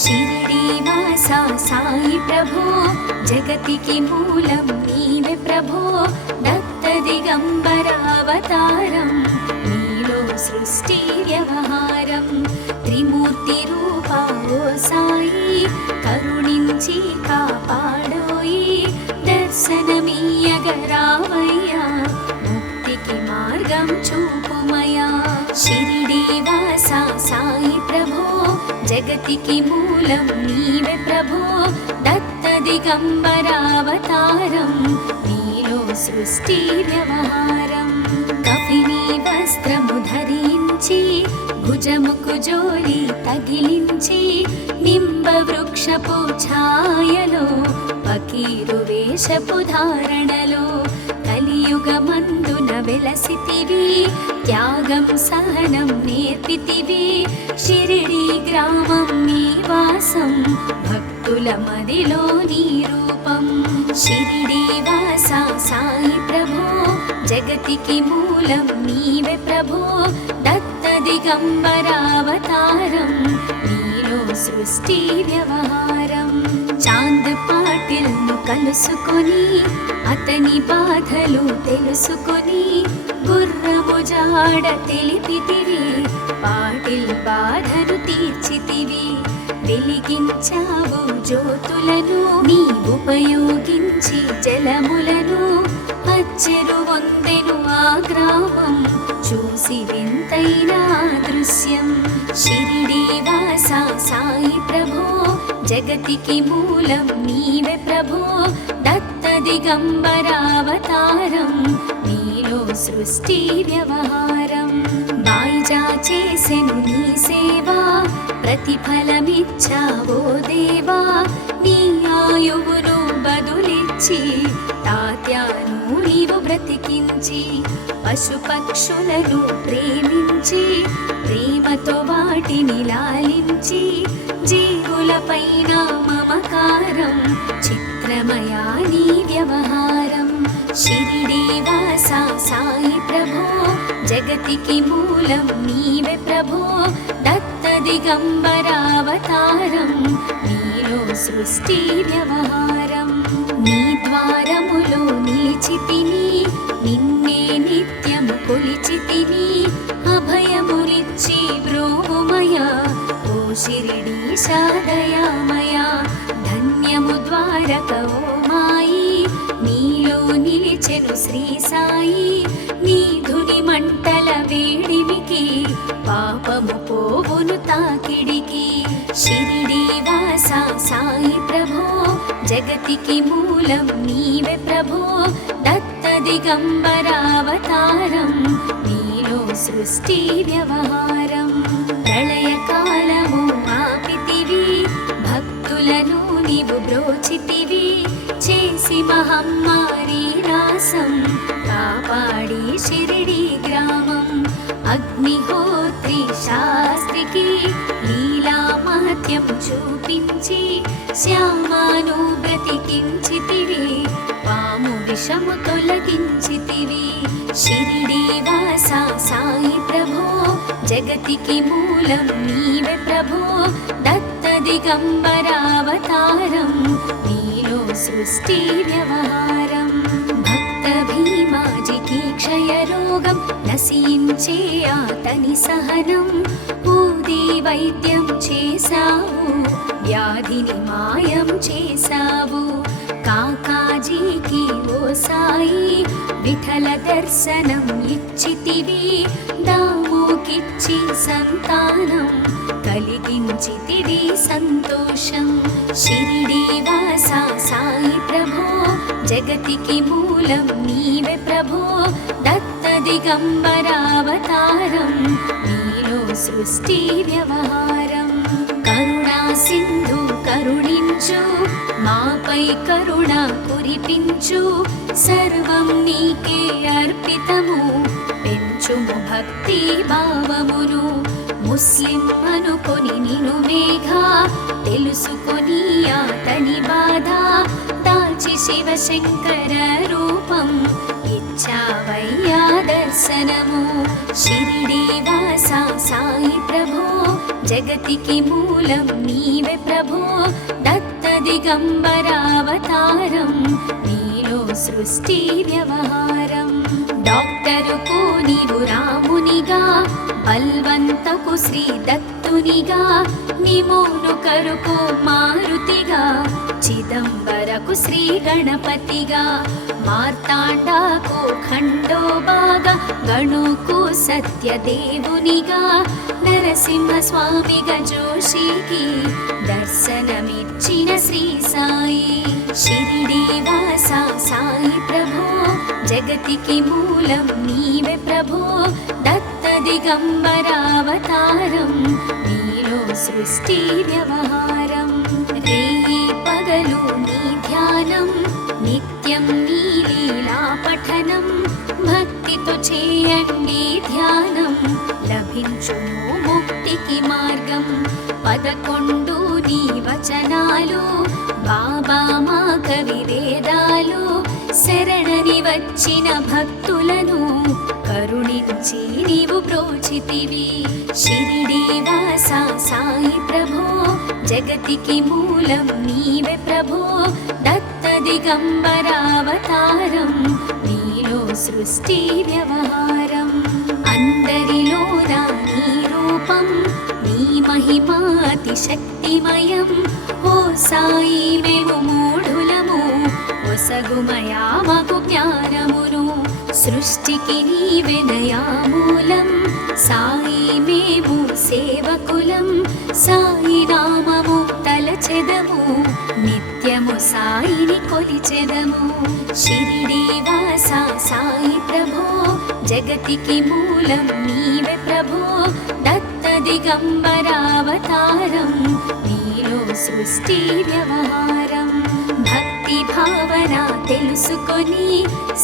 షిరిడీవాసా సాయి ప్రభో జగతికి మూలం నీవే ప్రభో దత్త దిగంబర అవతారం నీలో సృష్టి వ్యవహారం త్రిమూర్తి రూపా ఓ సాయి కరుణించి కాపాడోయి దర్శనమీయగరావయ్యా ముక్తికి మార్గం చూపుమయా షిరిడీవాసా సాయి ప్రభో జగతికి మూలం నీవే ప్రభో దత్త దిగంబర అవతారం నీలో సృష్టి వ్యవహారం కఫిని వస్త్రము ధరించి భుజముకు జోలి తగిలించి నింబ వృక్షపు ఛాయలో ఫకీరు వేషపు ధారణలో కలియుగమందున వెలసితివి త్యాగం సహనం నేర్పితివి షిరిడి గ్రామం నీ వాసం భక్తుల మదిలో నీ రూపం షిరిడీవాసా సాయి ప్రభో జగతికి మూలం నీవే ప్రభో దత్త దిగంబర అవతారం నీలో సృష్టి వ్యవహారం చాంద్ పాటిల్ను కలుసుకొని అతని బాధలు తెలుసుకొని గుర్రము జాడ తెలిపితివి పాటిల్ బాధను తీర్చితివి వెలిగించావు జ్యోతులను నీ ఉపయోగించి జలములను అచ్చెరు వందెను ఆ గ్రామం చూసి వింతైన దృశ్యం షిరిడీవాసా సాయి ప్రభో జగతికి మూలం నీవే ప్రభో దత్త దిగంబర అవతారం నీలో సృష్టి వ్యవహారం బాయిజా చేసెను నీ సేవా ప్రతిఫలమిచ్చావో దేవా నీ ఆయువును బదులిచ్చి తాత్యాను నీవు బ్రతికించి పశుపక్షులను ప్రేమించి ప్రేమతో వాటిని లాలించి జీవులపైన మమకారం చిత్రమయా నీ వ్యవహారం షిరిడీవాసా సాయి ప్రభో జగతికి మూలం నీవే ప్రభో దత్త దిగంబర అవతారం నీలో సృష్టి వ్యవహారం నీ ద్వారములో నిలిచితిని నిన్నే నిత్యము కొలిచితిని అభయములిచ్చి బ్రోమయా ఓ షిరిడీశా దయామయా ధన్యము ద్వారక ఓ మాయి నీలో నిలిచెను శ్రీ సాయి నీ ధుని మంటల వేడిమికి పాపము పోవును తాకిడికి షిరిడీవాసా సాయి ప్రభో జగతికి మూలం నీవే ప్రభో దత్త దిగంబర అవతారం నీలో సృష్టి వ్యవహారం ప్రళయకాలము ఆపితివి భక్తులను నీవు బ్రోచితివి చేసి మహమ్మారి నాశం కాపాడి షిరిడి గ్రామం అగ్నిహోత్రి శాస్త్రికి లీలా మహత్యం చూపించి శ్యామాను బ్రతికించితివి పాము విషము తొలగించితివి షిరిడీవాసా సాయి ప్రభో జగతికి మూలం నీవే ప్రభో దత్త దిగంబర అవతారం నీలో సృష్టి వ్యవహారం భక్త భీమాజికి క్షయరోగం నశించే అతని సహనం ఊది వైద్యం చేశావు వ్యాధిని మాయం చేశావు కాకాజీకి ఓ సాయి విఠల దర్శనం ఇచ్చితివి దాముకిచ్చి సంతానం కలిగించితివి సంతోషం షిరిడీవాసా సాయి ప్రభో జగతికి మూలం నీవే ప్రభో దత్త దిగంబర అవతారం నీలో సృష్టి వ్యవహారం కరుణా సింధు కరుణించు మాపై కరుణ కురిపించు సర్వం నీకే అర్పితము పెంచుము భక్తి భావమును ముస్లిం అనుకొని నిను మేఘా తెలుసుకొని అతని బాధ దాచి శివశంకర రూపం ఇచ్చావయ్యా దర్శనము. షిరిడి వాసా సాయి ప్రభో, జగతికి మూలం నీవే ప్రభో. దత్త దిగంబరావతారం, నీలో సృష్టి వ్యవహారం. డాక్టరుకు నీవు రామునిగా, బల్వంతకు శ్రీ దత్తునిగా, నిమోను కరుకు మారుతిగా, చిదంబరకు శ్రీ గణపతిగా, మార్తాండాకు ఖండోబాగా, గణుకు సత్యదేవునిగా, నరసింహ స్వామిగా జోషికి దర్శనమిచ్చిన శ్రీ సాయి. షిరిడి వాసా సాయి ప్రభో, జగతికి మూలం నీవే ప్రభో. దత్త దిగంబరావతారం, నీలో సృష్టి వ్యవహారం. రేయి పగలు నీ ధ్యానం, నిత్యం నీ లీలా పఠనం. భక్తితో చేయండి ధ్యానం, లభించును ముక్తికి మార్గం. 11 నీ వచనాలు, బాబా మా కవి వేదాలు. శరణని వచ్చిన భక్తులను కరుణించి నీవు బ్రోచితివి. షిరిడి వాసా సాయి ప్రభో, జగతికి మూలం నీవే ప్రభో. దత్త దిగంబరావతారం, నీలో సృష్టి వ్యవహారం. అందరిలోన నీ రూపం, నీ మహిమా అతి శక్తిమయం. ఓ సాయి మేము మూఢులము, ఒసగుమయా మాకు జ్ఞానమును. సృష్టికి నీవెనయా మూలం, సాయి మేము సేవకులం. సాయి నామము తలచెదము, నిత్యము సాయిని కొలిచెదము. షిరిడి వాసా సాయి ప్రభో, జగతికి మూలం నీవే ప్రభో. దత్త దిగంబరావతారం, నీలో సృష్టి వ్యవహారం. భక్తి భావన తెలుసుకొని,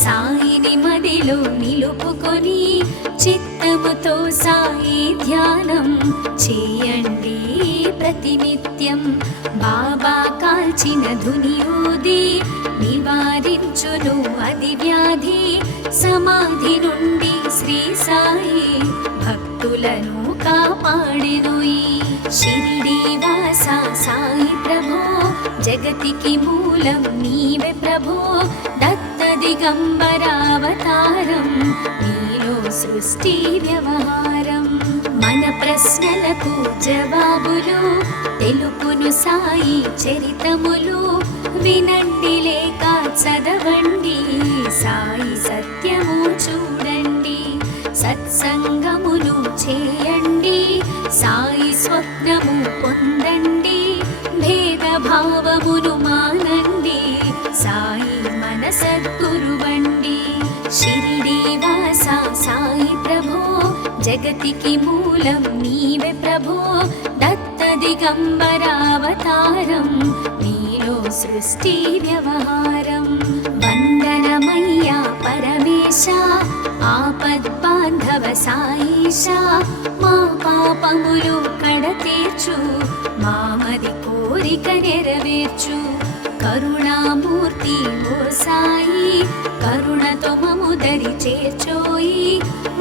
సాయిని మదిలో నిలుపుకొని, చిత్తముతో సాయి ధ్యానం చేయండి ప్రతినిత్యం. బాబా కాల్చిన ధునియూది, నివారించును అది వ్యాధి. సమాధి నుండి శ్రీ సాయి భక్తులను కాపాడెనోయి. షిరిడి వాసా సాయి ప్రభో, జగతికి మూలం నీవే ప్రభో. దత్త దిగంబరావతారం, నీలో సృష్టి వ్యవహారం. మన ప్రశ్నలకు జవాబులు తెలుపును సాయి చరితములు. వినండి లేక చదవండి, సాయి సత్యము చూడండి. సత్సంగమును చేయండి, సాయి స్వప్నము పొందండి. భేదభావమును మానండి, సాయి మన సద్గురువండి. షిరిడి వాసా సాయి ప్రభో, జగతికి మూలం నీవే ప్రభో. దత్త దిగంబరావతారం, నీలో సృష్టి వ్యవహారం. వందనమయ్యా పరమేశ, ఆపద్బాంధవ సాయిష. మా పాపములు కడతీర్చు, మామది కోరిక నెరవేర్చు. కరుణామూర్తి ఓ సాయి, కరుణతో మము దరి చేర్చోయి.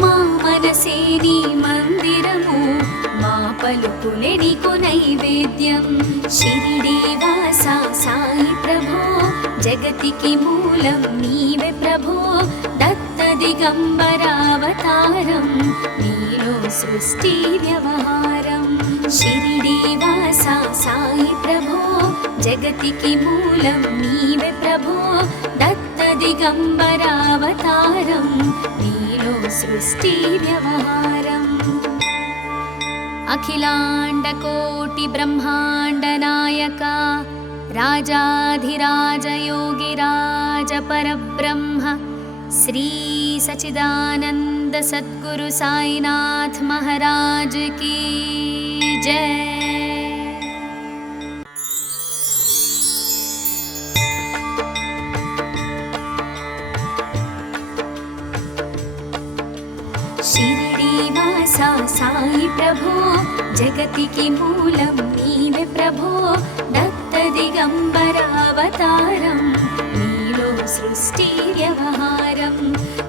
మా మనసే నీ మందిరము, మా పలుకులే నీకు నైవేద్యం. షిరిడి వాసా సాయి ప్రభో, జగతికి మూలం నీవే ప్రభో. దత్త దిగంబరావతారం, నీలో సృష్టి వ్యవహారం. షిరిడి వాసా సాయి ప్రభో, జగతికి మూలం నీవే ప్రభో. దత్త దిగంబరావతారం, నీలో సృష్టి వ్యవహారం. అఖిలాండ కోటి బ్రహ్మాండ నాయక, రాజాధిరాజ యోగిరాజ పరబ్రహ్మ, శ్రీ సచిదానంద సద్గురు సాయినాథ్ महाराज की जय. షిరిడి వాసా సాయి ప్రభో, జగతికి మూలం నీవే ప్రభో. దత్త దిగంబరావతారం, నీలో సృష్టి వ్యవహారం.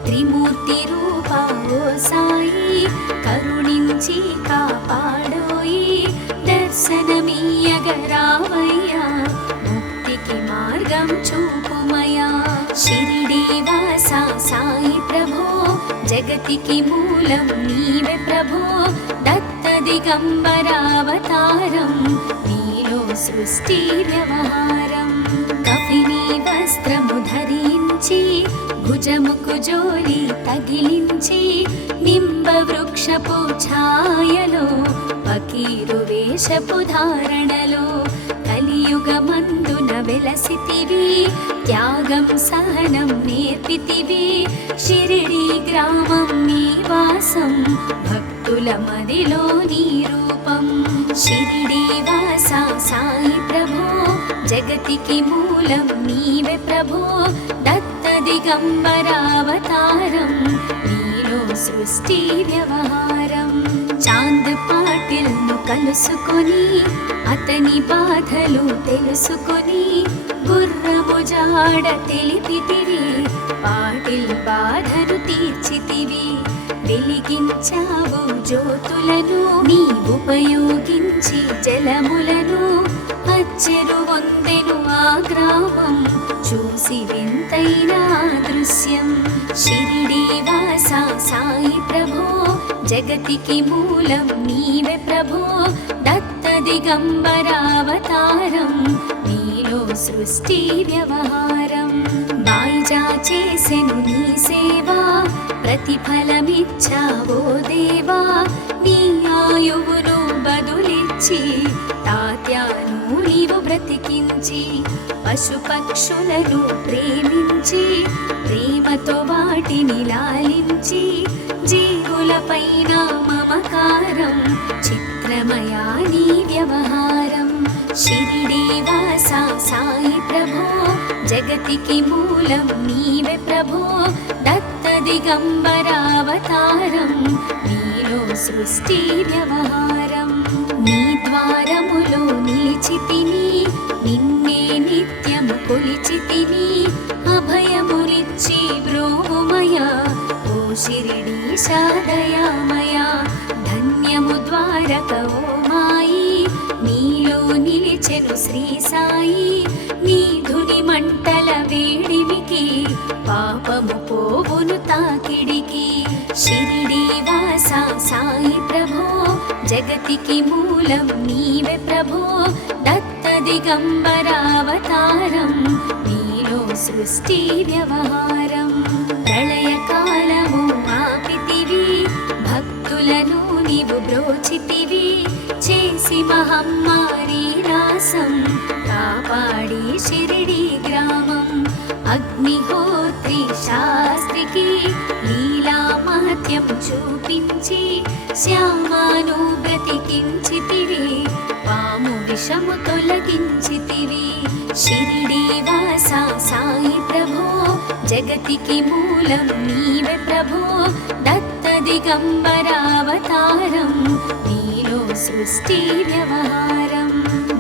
త్రిమూర్తి రూపా ఓ సాయి కరుణించి కాపాడోయి దర్శనమీయగరావయ్యా ముక్తికి మార్గం చూపుమయా షిరిడీవాసా సాయి ప్రభో జగతికి మూలం నీవే ప్రభో దత్త దిగంబరావతారం నీలో సృష్టి వ్యవహారం కఫిని వస్త్రము ధరించి భుజముకు జోలి తగిలించి నింబ వృక్షపు ఛాయలో ఫకీరు వేషపు ధారణలో కలియుగమందున వెలసితివి త్యాగం సహనం నేర్పితివి షిరిడి గ్రామం నీ వాసం భక్తుల మదిలో నీ రూపం షిరిడీవాసా సాయి ప్రభో జగతికి మూలం నీవే ప్రభో దత్త దిగంబరావతారం నీలో సృష్టి వ్యవహారం చాంద్ పాటిల్ ను కలుసుకొని అతని బాధలు తెలుసుకొని గుర్రము జాడ తెలిపితివి పాటిల్ బాధను తీర్చితివి వెలిగించావు జ్యోతులను నీ ఉపయోగించి జలములను అచ్చెరు వందెను ఆ గ్రామం చూసి వింతైన దృశ్యం షిరిడీవాసా సాయి ప్రభో జగతికి మూలం నీవే ప్రభో దత్త దిగంబరావతారం నీలో సృష్టి వ్యవహారం బాయిజా చేసెను నీ సేవా ప్రతిఫలమిచ్చావో దేవా నీ ఆయువును బదులిచ్చి తాత్యాను నీవు బ్రతికించి పశుపక్షులను ప్రేమించి ప్రేమతో వాటిని లాలించి జీవులపైన మమకారం చిత్రమయా నీ వ్యవహారం షిరిడీవాసా సాయి ప్రభో జగతికి మూలం నీవే ప్రభో దత్త దిగంబరావతారం నీలో సృష్టి వ్యవహారం నీ ద్వారములో నిలిచితిని నిన్నే నిత్యము కొలిచితిని అభయమునిచ్చి బ్రోవుమయా ఓ షిరిడీశా దయామయా ధన్యము ద్వారక ఓ మాయి నీలో నిలిచెను శ్రీ సాయి నీ ధుని మంటల వేడిమికి పాపము పోవును తాకిడికి షిరిడీవాసా సాయి ప్రభో జగతికి మూలం నీవే ప్రభో దత్త దిగంబరావతారం నీలో సృష్టి వ్యవహారం ప్రళయకాలము ఆపితివి భక్తులను నీవు బ్రోచితివి చేసి మహమ్మారి నాశం కాపాడి షిరిడి గ్రామం అగ్నిహోత్రి శాస్త్రికి లీలా మహత్యం చూపించి శ్యామాను బ్రతికించితివి పాము విషము తొలగించితివి షిరిడీవాసా సాయి ప్రభో జగతికి మూలం నీవే ప్రభో దత్త దిగంబరావతారం నీలో సృష్టి వ్యవహారం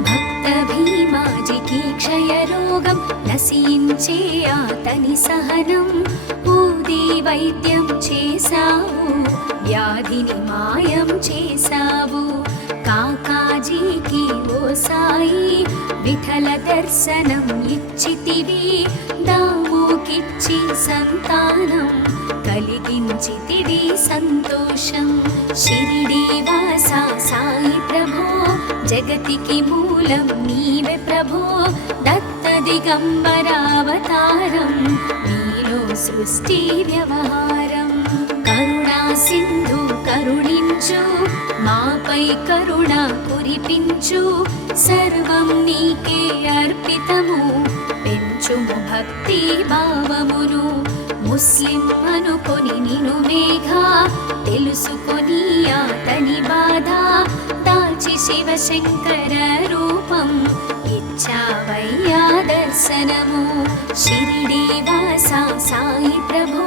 భక్త భీమాజికి క్షయరోగం నశించే అతని సహనం ఊది వైద్యం చేశావు వ్యాధిని మాయం చేశావు కాకాజీకి ఓ సాయి విఠల దర్శనం ఇచ్చితివి దామోకిచ్చి సంతానం కలిగించితివి సంతోషం షిరిడీవాసా సాయి ప్రభో జగతికి మూలం నీవే ప్రభో దత్త దిగంబరావతారం నీలో సృష్టి వ్యవహారం కరుణా సింధు కరుణించు మాపై కరుణ కురిపించు సర్వం నీకే అర్పితము పెంచుము భక్తి భావమును ముస్లిం అనుకొని నిను మేఘా తెలుసుకొని అతని బాధ దాచి శివశంకర రూపం ఇచ్చావయ్యా దర్శనము షిరిడీవాసా సాయి ప్రభో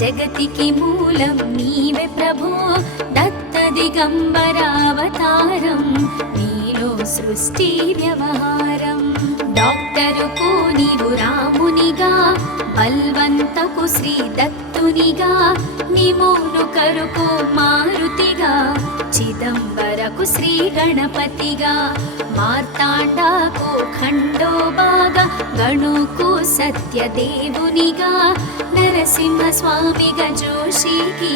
జగతికి మూలం నీవే ప్రభో దత్త దిగంబరావతారం నీలో సృష్టి వ్యవహారం డాక్టరుకు నీవు రామునిగా బల్వంతకు శ్రీ దత్త భక్తునిగా నిమోను కరుకు మారుతిగా చిదంబరకు శ్రీ గణపతిగా మార్తాండాకు ఖండోబాగా గణుకు సత్యదేవునిగా నరసింహ స్వామిగా జోషికి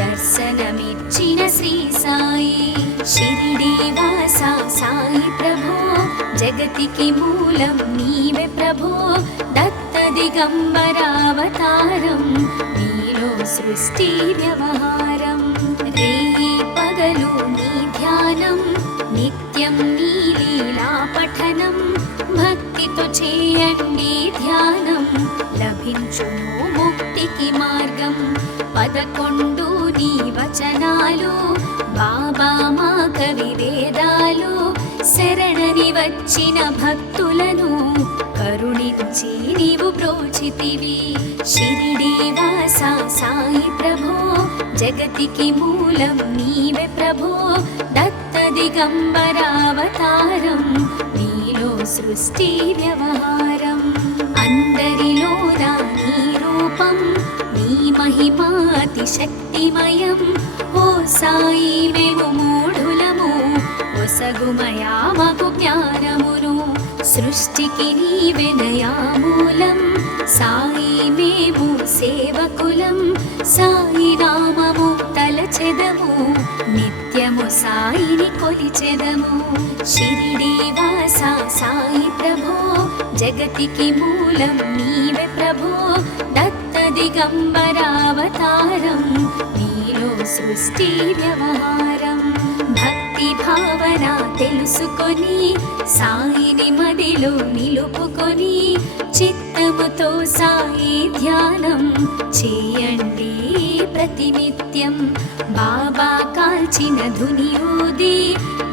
దర్శనమిచ్చిన శ్రీ సాయి షిరిడీవాస సాయి ప్రభో జగతికి మూలం నీవే ప్రభో దత్త దిగంబరావతారం నీలో సృష్టి వ్యవహారం రేయి పగలు నీ ధ్యానం నిత్యం నీ లీలా పఠనం భక్తితో చేయండి ధ్యానం లభించును ముక్తికి మార్గం 11 నీ వచనాలు బాబా మా కవి వేదాలు శరణని వచ్చిన భక్తులను కరుణించి నీవు బ్రోచితివి షిరిడీవాస సాయి ప్రభో జగతికి మూలం నీవే ప్రభో దత్త దిగంబరావతారం నీలో సృష్టి వ్యవహారం అందరిలోన నీ రూపం నీ మహిమాతి శక్తిమయం ఓ సాయి మేము మూఢులము ఒసగుమయా మాకు జ్ఞానమును సృష్టికి నీవెనయా మూలం సాయి మేము సేవకులం సాయి నామము తలచెదము నిత్యము సాయిని కొలిచెదము షిరిడీవాస సాయి ప్రభో జగతికి మూలం నీవే ప్రభో దత్త దిగంబరావతారం నీలో సృష్టి వ్యవహారం భక్తి భావన తెలుసుకొని సాయిని మదిలో నిలుపుకొని చిత్తముతో సాయి ధ్యానం చేయండి ప్రతినిత్యం బాబా కాల్చిన ధుని ఊది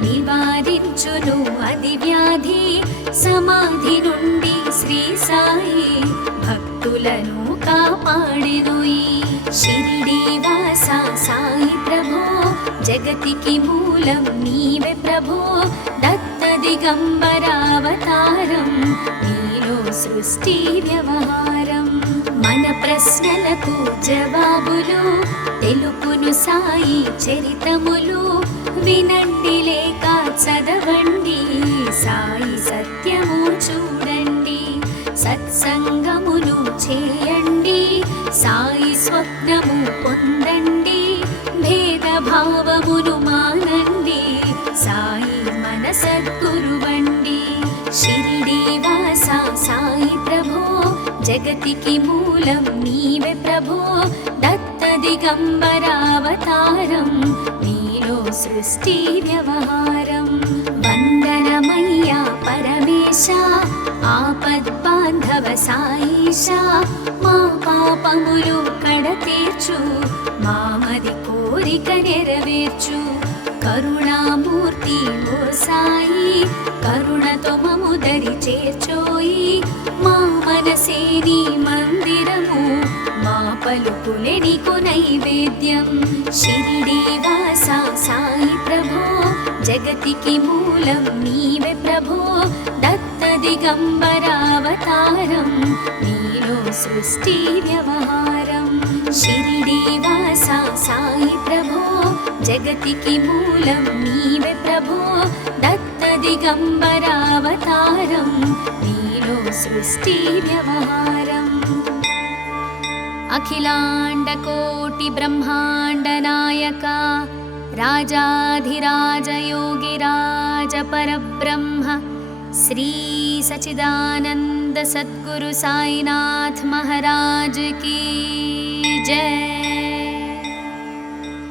నివారించును అది వ్యాధి సమాధి నుండి శ్రీ సాయి భక్తులను కాపాడెను ఈ షిరిడీవాస సాయి ప్రభో జగతికి మూలం నీవే ప్రభో దత్త దిగంబరావతారం నీలో సృష్టి వ్యవహారం మన ప్రశ్నలకు జవాబులు తెలుపును సాయి చరితములు వినండి లేక చదవండి సాయి సత్యము చూడండి సత్సంగమును చేయండి సాయి స్వప్నము పొందండి భేదభావమును మానండి సాయి మన సద్గురువండి షిరిడీవాస సాయి ప్రభో జగతికి మూలం నీవే ప్రభో దత్త దిగంబరావతారం నీలో సృష్టి వ్యవహారం వందనమయ్యా పరమేశ ఆపద్బాంధవ సాయిష మా పాపములు కడతీర్చు మామది కోరిక నెరవేర్చు కరుణామూర్తి ఓ సాయి కరుణతో మము దరి చేర్చోయి మా మనసే నీ మందిరము మా పలుకులే నీకు నైవేద్యం షిరిడీవాస సాయి ప్రభో జగతికి మూలం నీవే ప్రభో దత్త దిగంబరావతారం నీలో సృష్టి వ్యవహారం షిరిడీవాస సాయి ప్రభో జగతికి మూలం నీవే ప్రభో దత్త దిగంబరావతారం నీలో సృష్టి వ్యవహారం అఖిలాండ కోటి బ్రహ్మాండ నాయక రాజాధిరాజ యోగిరాజ పరబ్రహ్మ శ్రీ సచిదానంద సద్గురు సాయినాథ్ महाराज की जय।